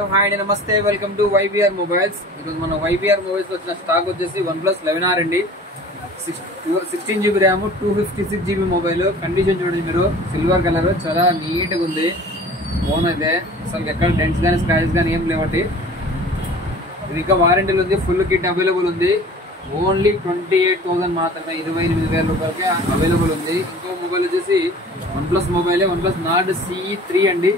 Hi అండి, నమస్తే. Welcome to YBR mobiles. ఈరోజు మన వైబీఆర్ మొబైల్స్ వచ్చిన స్టాక్ వచ్చేసి OnePlus 11R అండి. 16 GB RAM, 256 GB mobile. Condition చూడండి మీరు, సిల్వర్ కలర్, చాలా నీట్ గా ఉంది. ఫోన్ అయితే అసలు ఎక్కడ డెంట్స్ కానీ స్క్రాచెస్ కానీ ఏం లేవట్టి. ఇది ఇంకా వారంటీలు ఉంది, ఫుల్ కిట్ అవైలబుల్ ఉంది. ఓన్లీ 28,000 మాత్రమే, 28,000 రూపాయలకి అవైలబుల్ ఉంది. ఇంకో మొబైల్ వచ్చేసి OnePlus mobile, OnePlus Nord CE3 అండి.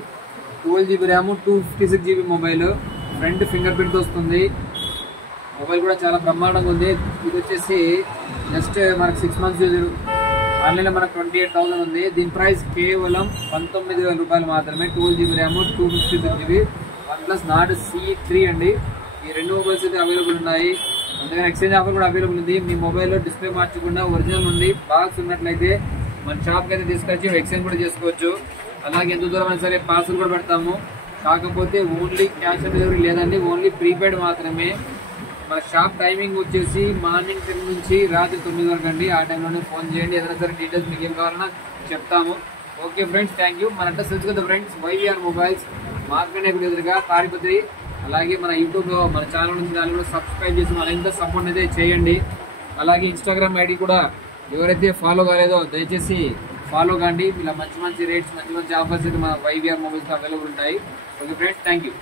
12 GB RAM, 256 GB mobile. Front finger print వస్తుంది. మొబైల్ కూడా చాలా బ్రహ్మాండంగా ఉంది. ఇది వచ్చేసి జస్ట్ మనకు 6 months ఆన్లైన్ లో మనకు 28,000 ఉంది. దీని ప్రైస్ కేవలం 19,000 రూపాయలు మాత్రమే. 12 GB RAM, 256 GB OnePlus Nord CE3 అండి. ఈ రెండు మొబైల్స్ అయితే అవైలబుల్ ఉన్నాయి. అందుకని ఎక్స్చేంజ్ ఆఫర్ కూడా అవైలబుల్ ఉంది. మీ మొబైల్లో డిస్ప్లే మార్చకుండా ఒరిజినల్ నుండి బాక్స్ ఉన్నట్లయితే మన షాప్కి అయితే తీసుకొచ్చి ఎక్స్చేంజ్ కూడా చేసుకోవచ్చు. అలాగే ఎంత దూరం అయినా సరే పార్సల్ కూడా పెడతాము. కాకపోతే ఓన్లీ క్యాష్ ఆన్ డెలివరీ లేదండి, ఓన్లీ ప్రీపెయిడ్ మాత్రమే. మన షాప్ టైమింగ్ వచ్చేసి మార్నింగ్ 10 నుంచి రాత్రి 9 వరకు అండి. ఆ టైంలోనే ఫోన్ చేయండి. ఏదైనా సరే డీటెయిల్స్ మీకు ఏం కావాలన్నా చెప్తాము. Okay friends, thank you. మన అడ్రస్ తెలుసు కదా ఫ్రెండ్స్, వైబీఆర్ మొబైల్స్, మార్కెట్ ఎదురుగా తాడిపత్రి. అలాగే మన యూట్యూబ్లో మన ఛానల్ నుంచి దాన్ని కూడా సబ్స్క్రైబ్ చేసి మన ఎంత సపోర్ట్ అయితే చేయండి. అలాగే ఇన్స్టాగ్రామ్ ఐడి కూడా ఎవరైతే ఫాలో కాలేదో దయచేసి ఫాలో కాండి. ఇలా మంచి మంచి రేట్స్, మంచి మంచి ఆఫర్స్ అయితే మన వైబీఆర్ మొబైల్స్ అవైలబుల్ ఉంటాయి. Okay friends, thank you.